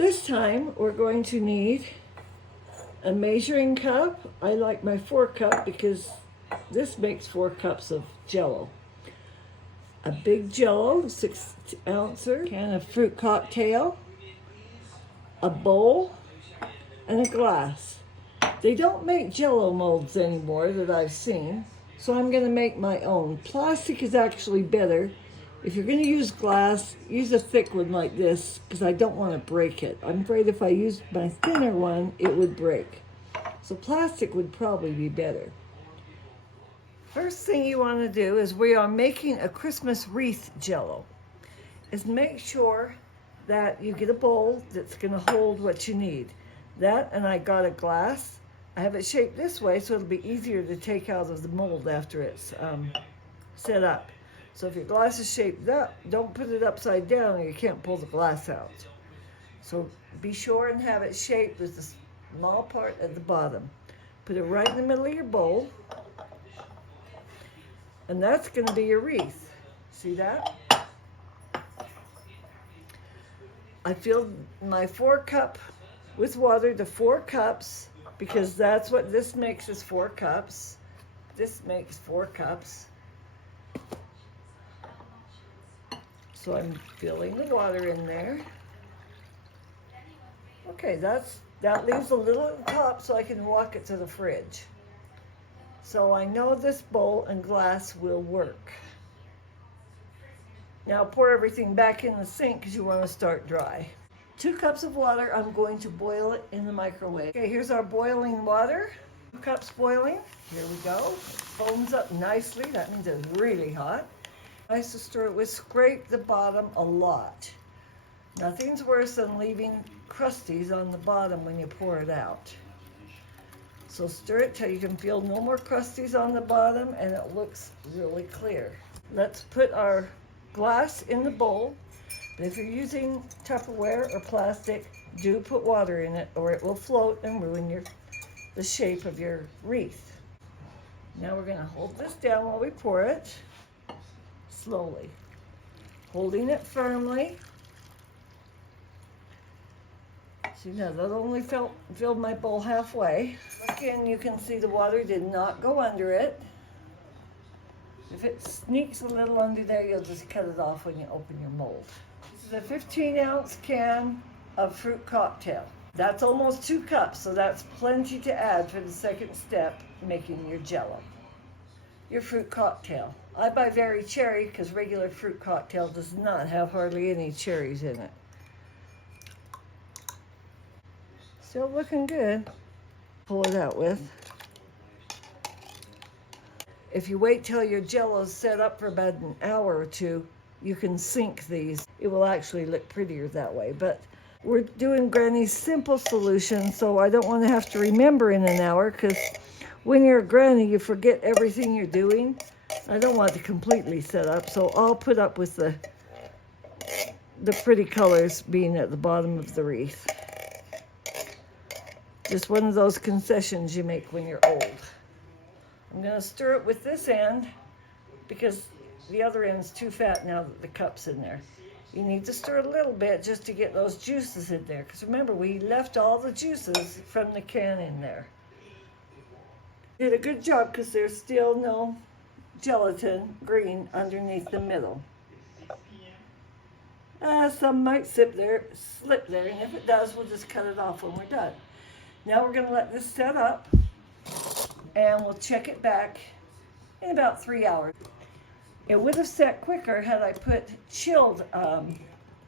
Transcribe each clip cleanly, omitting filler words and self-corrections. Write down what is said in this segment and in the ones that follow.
This time we're going to need a measuring cup. I like my 4-cup because this makes 4 cups of Jello. A big Jello 6-ouncer, can of fruit cocktail, a bowl, and a glass. They don't make Jello molds anymore that I've seen, so I'm going to make my own. Plastic is actually better. If you're going to use glass, use a thick one like this because I don't want to break it. I'm afraid if I used my thinner one, it would break. So plastic would probably be better. First thing you want to do is we are making a Christmas wreath Jello. Is make sure that you get a bowl that's going to hold what you need. That, and I got a glass. I have it shaped this way so it'll be easier to take out of the mold after it's set up. So if your glass is shaped up, don't put it upside down or you can't pull the glass out. So be sure and have it shaped with the small part at the bottom. Put it right in the middle of your bowl. And that's going to be your wreath. See that? I filled my 4-cup with water to 4 cups because that's what this makes is 4 cups. This makes 4 cups. So I'm filling the water in there. Okay, that leaves a little at the top so I can walk it to the fridge. So I know this bowl and glass will work. Now pour everything back in the sink because you want to start dry. 2 cups of water, I'm going to boil it in the microwave. Okay, here's our boiling water. 2 cups boiling. Here we go. It foams up nicely. That means it's really hot. Nice to stir it with. Scrape the bottom a lot. Nothing's worse than leaving crusties on the bottom when you pour it out. So stir it till you can feel no more crusties on the bottom and it looks really clear. Let's put our glass in the bowl. But if you're using Tupperware or plastic, do put water in it or it will float and ruin the shape of your wreath. Now we're going to hold this down while we pour it. Slowly, holding it firmly. See now that only filled my bowl halfway. Again, you can see the water did not go under it. If it sneaks a little under there, you'll just cut it off when you open your mold. This is a 15-ounce can of fruit cocktail. That's almost 2 cups, so that's plenty to add for the second step, making your Jello. Your fruit cocktail. I buy very cherry because regular fruit cocktail does not have hardly any cherries in it. Still looking good. Pull it out with. If you wait till your Jello's set up for about an hour or 2, you can sink these. It will actually look prettier that way. But we're doing Granny's simple solution, so I don't want to have to remember in an hour because when you're a granny, you forget everything you're doing. I don't want it completely set up, so I'll put up with the pretty colors being at the bottom of the wreath. Just one of those concessions you make when you're old. I'm going to stir it with this end because the other end's too fat now that the cup's in there. You need to stir it a little bit just to get those juices in there. Because remember, we left all the juices from the can in there. Did a good job because there's still no gelatin green underneath the middle. Some might slip there, and if it does, we'll just cut it off when we're done. Now we're going to let this set up, and we'll check it back in about 3 hours. It would have set quicker had I put chilled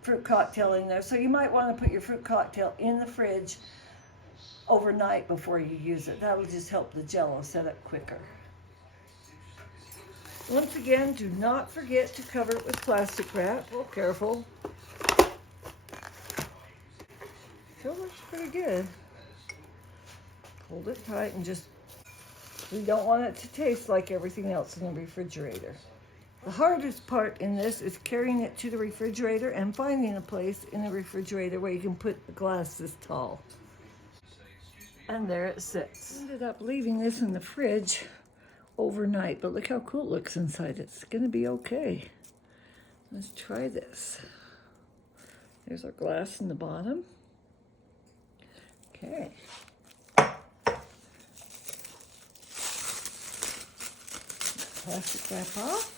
fruit cocktail in there, so you might want to put your fruit cocktail in the fridge overnight before you use it. That'll just help the Jello set up quicker. Once again, do not forget to cover it with plastic wrap. Oh, careful. Still looks pretty good. Hold it tight and we don't want it to taste like everything else in the refrigerator. The hardest part in this is carrying it to the refrigerator and finding a place in the refrigerator where you can put a glass this tall. And there it sits. Ended up leaving this in the fridge overnight, but look how cool it looks inside. It's gonna be okay. Let's try this. There's our glass in the bottom. Okay. Plastic wrap off.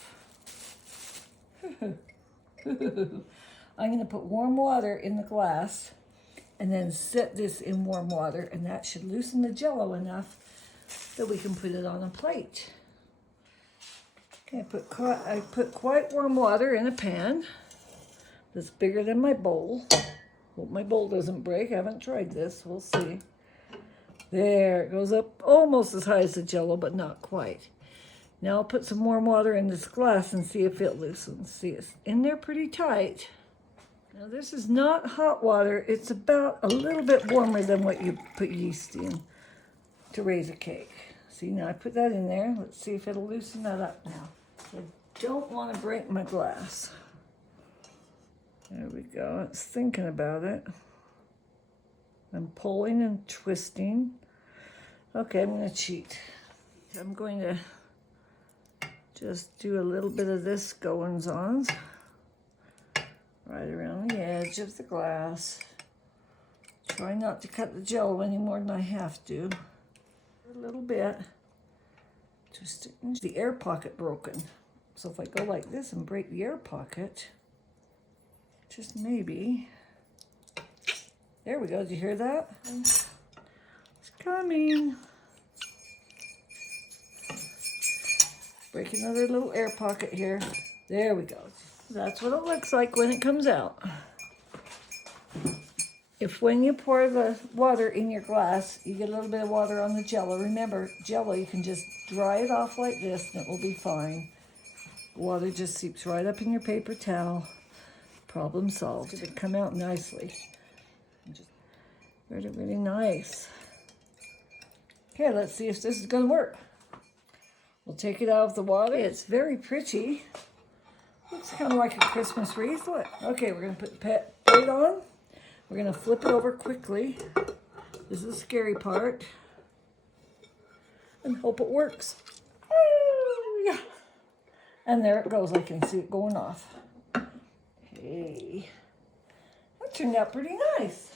I'm going to put warm water in the glass and then set this in warm water, and that should loosen the Jello enough that we can put it on a plate. Okay, I put quite warm water in a pan that's bigger than my bowl. Hope my bowl doesn't break. I haven't tried this. We'll see. There, it goes up almost as high as the Jello, but not quite. Now I'll put some warm water in this glass and see if it loosens. See, it's in there pretty tight. Now this is not hot water. It's about a little bit warmer than what you put yeast in to raise a cake. See, now I put that in there. Let's see if it'll loosen that up now. I don't want to break my glass. There we go. It's thinking about it. I'm pulling and twisting. Okay, I'm going to cheat. I'm going to just do a little bit of this goings-on right around the edge of the glass. Try not to cut the Jello any more than I have to. A little bit. Just the air pocket broken. So if I go like this and break the air pocket, just maybe. There we go. Did you hear that? It's coming. Break another little air pocket here. There we go. That's what it looks like when it comes out. If when you pour the water in your glass, you get a little bit of water on the Jello, remember, Jello, you can just dry it off like this and it will be fine. Water just seeps right up in your paper towel. Problem solved. It'll come out nicely. Just really, really nice. Okay, let's see if this is going to work. We'll take it out of the water. It's very pretty. Looks kind of like a Christmas wreath. Look. Okay, we're going to put the plate on. We're going to flip it over quickly. This is the scary part. And hope it works. Oh, yeah. And there it goes. I can see it going off. Hey. That turned out pretty nice.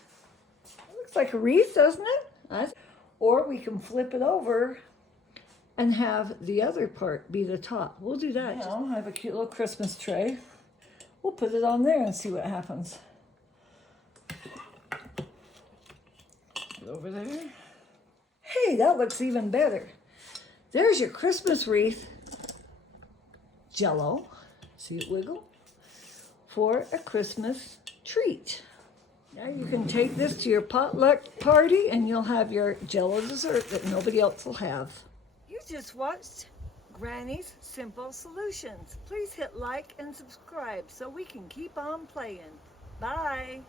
It looks like a wreath, doesn't it? Or we can flip it over and have the other part be the top. We'll do that. Now, I have a cute little Christmas tray. We'll put it on there and see what happens. Over there. Hey, that looks even better. There's your Christmas wreath Jello. See it wiggle? For a Christmas treat. Now you can take this to your potluck party and you'll have your Jello dessert that nobody else will have. You just watched Granny's Simple Solutions. Please hit like and subscribe so we can keep on playing. Bye.